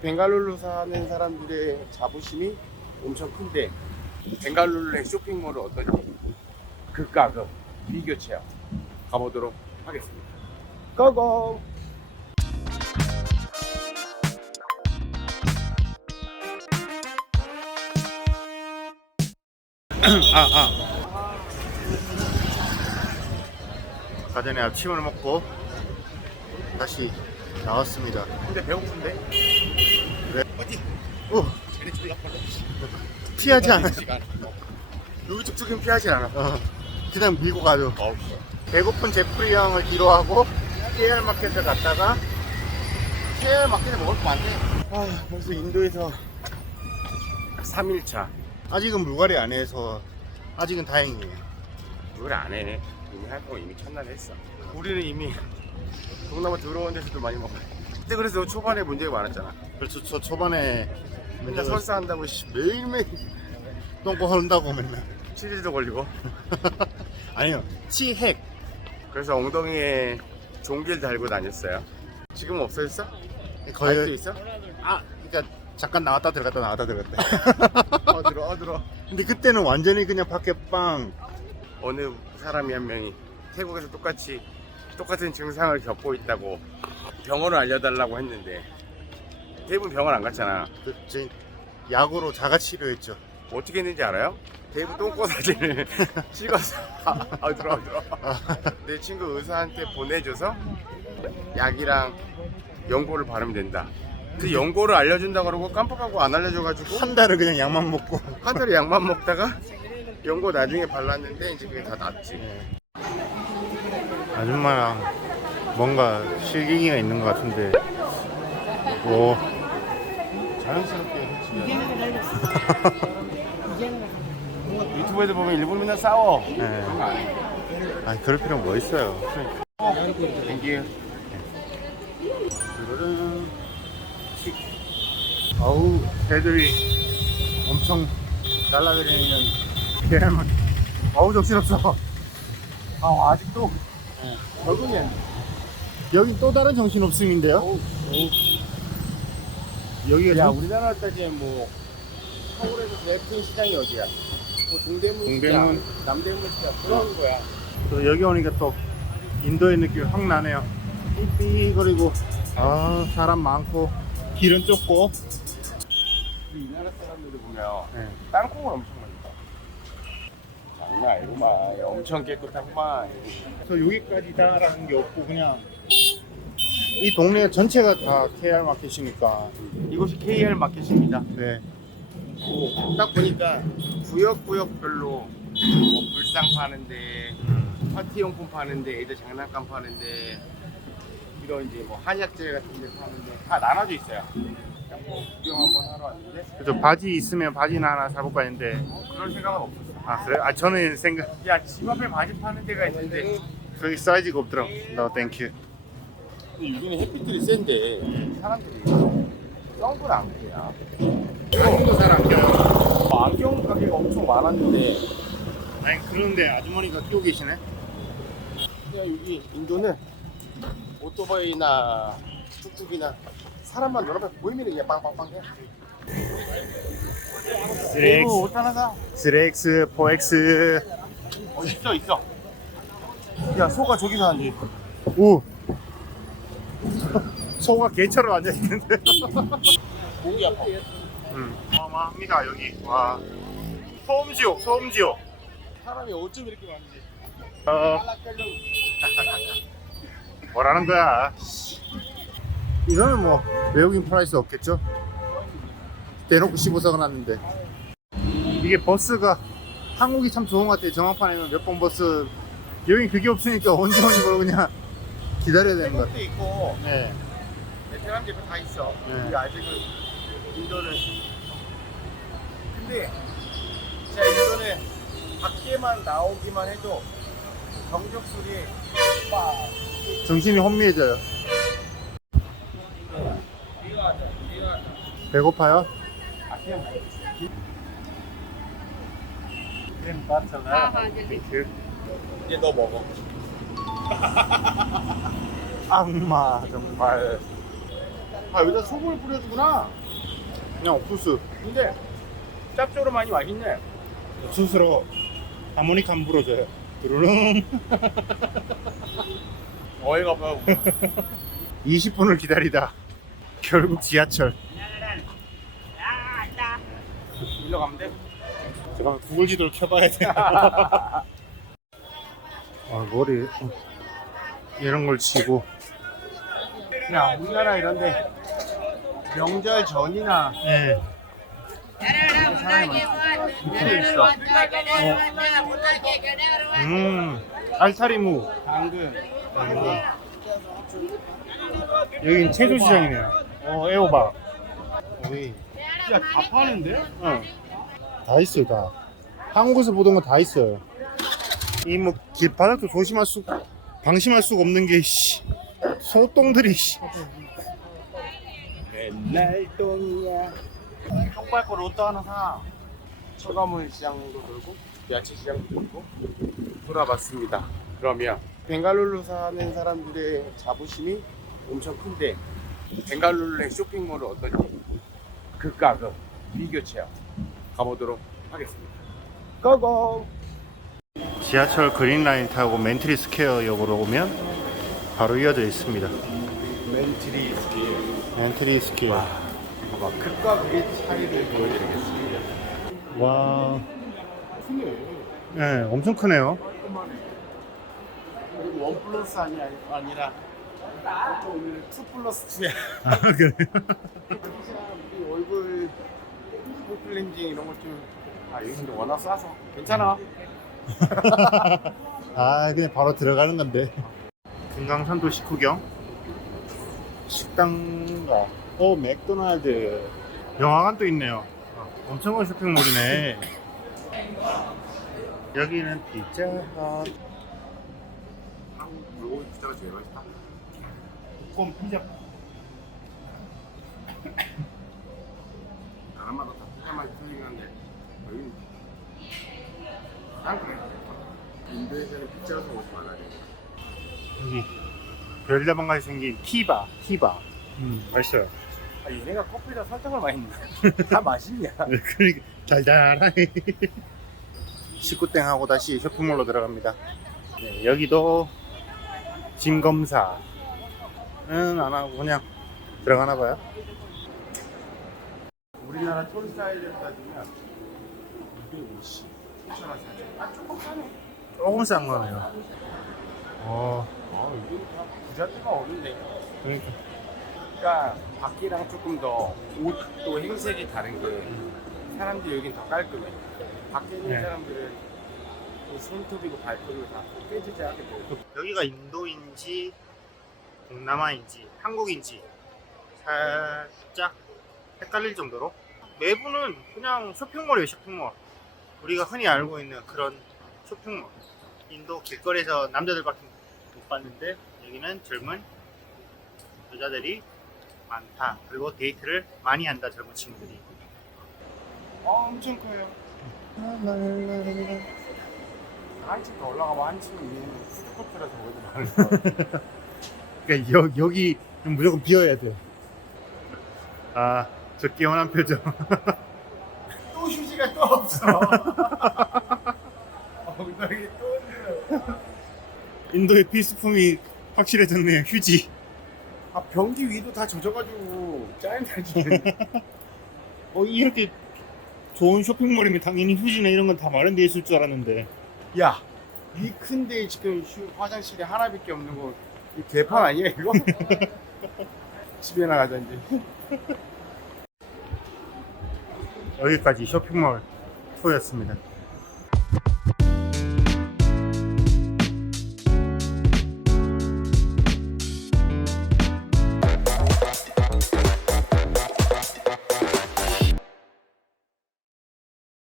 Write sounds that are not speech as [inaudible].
벵갈루루 사는 사람들의 자부심이 엄청 큰데 벵갈루루의 쇼핑몰은 어떤지 극과 극 비교 체험 가보도록 하겠습니다. 고고! [clears throat] 아, 아. 아까 전에 아침을 먹고 다시 나왔습니다. 근데 배고픈데? 왜? 어디? 오, 쟤네 졸라 빨라. 피하지 않아. 누구 쭉쭉은 피하지 않아. 어, 그냥 밀고 가죠. 어우, 배고픈 제프리 형을 뒤로 하고 KR 마켓을 갔다가 KR 마켓에 먹을 거 많네. 아, 벌써 인도에서 3일차. 아직은 물갈이 안 해서 아직은 다행이에요. 그걸 안 해. 이미 할거 이미 첫날에 했어. 우리는 이미 동남아 들어온 데서도 많이 먹어. 그때 그래서 초반에 문제가 많았잖아. 그래서 저 초반에 맨날 설사한다고 씨, 매일매일 똥꼬 흐른다고 맨날. 치질도 걸리고. [laughs] 아니요, 치핵. 그래서 엉덩이에 종길 달고 다녔어요. 지금 없어졌어? 아직도 거의 있어? 아, 그러니까 잠깐 나왔다 들어갔다 나왔다 들어갔다. [laughs] 어 들어 어 들어. 근데 그때는 완전히 그냥 밖에 빵. 어느 사람이 한 명이 태국에서 똑같이 똑같은 증상을 겪고 있다고 병원을 알려달라고 했는데 대부분 병원 안 갔잖아. 그, 제 약으로 자가 치료했죠. 어떻게 했는지 알아요? 대부 똥꼬 사진을 찍어서 아, 아 들어 아, 들어 내 친구 의사한테 보내줘서 약이랑 연고를 바르면 된다 그 연고를 알려준다 그러고 깜빡하고 안 알려줘가지고 한 달을 그냥 약만 먹고. 한 달에 약만 먹다가 연고 나중에 발랐는데 이제 그게 다 낫지 네. 아줌마랑 뭔가 실갱이가 있는 것 같은데. 오, 자연스럽게 해주면. [laughs] 유튜브에도 보면 일본 맨날 싸워. 네. 아니 그럴 필요 뭐 있어요. 땡큐 이거는 아우 애들이 엄청 날라다니는 계란만 아우 정신없어. 아 아직도? 적응이 여기 또 다른 정신없음인데요 여기가 야 정- 우리나라 따지면 뭐 서울에서 제일 큰 시장이 어디야? 뭐 동대문, 동대문. 시장, 남대문 시장 그런 거야. 또 여기 오니까 또 인도의 느낌이 확 나네요 삐삐거리고 아 사람 많고 길은 좁고 우리 이 나라 사람들을 보면 네. 땅콩을 엄청 많이 봐. 장난 아니구만. 엄청 깨끗하구만. 그래서 여기까지다라는 게 없고 그냥 이 동네 전체가 다 KR 마켓이니까 이곳이 KR 마켓입니다. 네. 오, 딱 보니까 구역구역별로 뭐 불상 파는데 파티용품 파는데 애들 장난감 파는데 이런 이제 뭐 한약재 같은 데 파는데 다 나눠져 있어요. 그냥 뭐 구경 한번 하러 왔는데 그래서 바지 있으면 바지나 하나 사볼까 했는데 그런 생각은 없었어. 아 그래? 아 저는 생각 야, 집 앞에 바지 파는 데가 있는데 저기 사이즈가 없더라고 너 땡큐 여기는 햇빛들이 센데 사람들이 선글 안껴야 안경도 잘안 껴요. 뭐 안경 가게가 엄청 많았는데 아니 그런데 아주머니가 끼고 계시네 그냥 여기 인도는 오토바이나 툭툭이나 사람만 눈앞에 보이면 그냥 빵빵빵 해. 쓰렉스 옷 하나 사. 쓰렉스 4X 어, 있어 있어. 야 소가 저기서 앉아 있어. 오 [laughs] 소가 개처럼 앉아 있는데. 목이 아파. 음. 어마합니다 여기. 와. 소음지옥 소음지옥. 사람이 어쩜 이렇게 많은지. 어, [laughs] 뭐라는 거야? 이거는 뭐 외국인 프라이스 없겠죠? 대놓고 15서 놨는데. 이게 버스가 한국이 참 좋은 것 같아요. 정확판에는 몇 번 버스. 여긴 그게 없으니까 언제 오는 걸 그냥 기다려야 되는 것 태국도 있고 네. 베트남도 있고 다 있어. 네. 우리 아직은 인도는 근데 진짜 인도는 밖에만 나오기만 해도 경적 소리 막 정신이 혼미해져요 배고파요? 이제 너 먹어. [laughs] 악마 정말 아 여기다 소금을 뿌려주구나. 그냥 옥수수. 근데 짭조름하니 맛있네. 옥수수로 하모니카 안 불어줘요. 두루릉. 어이가 없어. 20분을 기다리다. 결국 지하철. 일로 가면 돼. 잠깐만 구글 지도를 켜봐야 돼. [laughs] 아 머리 어. 이런 걸 치고. 야 우리나라 이런데 명절 전이나 예. 사람이 많이 있어. 음. 알타리무. 당근. 여긴 채소 시장이네요. 어 애호박. 오이. 야 다 파는데? 응. 다 있어요, 다. 한국에서 보던 거 다 있어요. 이 뭐 길바닥도 조심할 수, 방심할 수가 없는 게, 씨. 소똥들이, 씨. 맨날 똥이야. 똥 밟고 로또 하나 사. 처가문 시장도 돌고 야채 시장도 돌고 돌아봤습니다. 그러면 벵갈루루 사는 사람들의 자부심이 엄청 큰데 벵갈루루의 쇼핑몰은 어떤지 극과 극 비교 체험 가보도록 하겠습니다. 고고! 지하철 그린라인 타고 멘트리 스퀘어역으로 오면 바로 이어져 있습니다. 멘트리 스킬 멘트리 스퀘어. 봐봐 극과 극의 차이를 보여드리겠습니다. 와. 크네. 네, 엄청 크네요. 그리고 원 플러스 아니 아니라 또 오늘은 투 플러스 2야. 아, 그래요? 우리 얼굴 볼 클렌징 이런 것 좀. 아 여기 근데 워낙 싸서 괜찮아. [laughs] 아, 그냥 바로 들어가는 건데. 금강산도 식후경. 식당가. 어, 맥도날드. 영화관도 있네요. 어, 엄청난 쇼핑몰이네. 여기는 피자헛. 한국 물고기 피자가 제일 맛있다. 콤 피자. 인도에서는 피자가 더 많아요. 여기 별다방같이 생긴 티바. 티바. 음, 맛있어요. 아 얘네가 커피에다 설탕을 많이 넣는 [laughs] 다 맛있냐? 그러니까 달달하네. [laughs] 식구땡하고 다시 쇼핑몰로 들어갑니다. 네, 여기도 짐 검사는 안 하고 그냥 들어가나 봐요. 우리나라 톤 스타일을 따지면 250, 7천 원 사죠. 아 조금 싸네. 조금 싼 거네요. 어, 아다 부잣대가 없는데. 그러니까 그러니까 밖이랑 조금 더 옷도 행색이 다른 게 사람들이 여긴 더 깔끔해. 밖에 있는 네. 사람들은 이 손톱이고 발톱이고 다 깨지지하게 돼. 여기가 인도인지 동남아인지 한국인지 살짝 헷갈릴 정도로 내부는 그냥 쇼핑몰이에요 쇼핑몰 우리가 흔히 알고 있는 그런 쇼핑몰 인도 길거리에서 남자들밖에 못 봤는데 여기는 젊은 여자들이 많다 그리고 데이트를 많이 한다 젊은 친구들이 아 엄청 커요. 한층 더 올라가면 한층 위에는 푸드코트라서 뭐도 많을 것 같아. 그러니까 여, 여기 좀 무조건 비어야 돼 아저 깨어난 표정 또 휴지가 또 없어. [laughs] 인도의 필수품이 확실해졌네요 휴지 아 변기 위도 다 젖어가지고 짜증나지. [laughs] 어 이렇게 좋은 쇼핑몰이면 당연히 휴지나 이런 건 다 마련되어 있을 줄 알았는데 야, 이 큰데 지금 휴- 화장실에 하나밖에 없는 거, 이 개판 아니야 이거? [laughs] 집에 나가든지. 여기까지 쇼핑몰 투어였습니다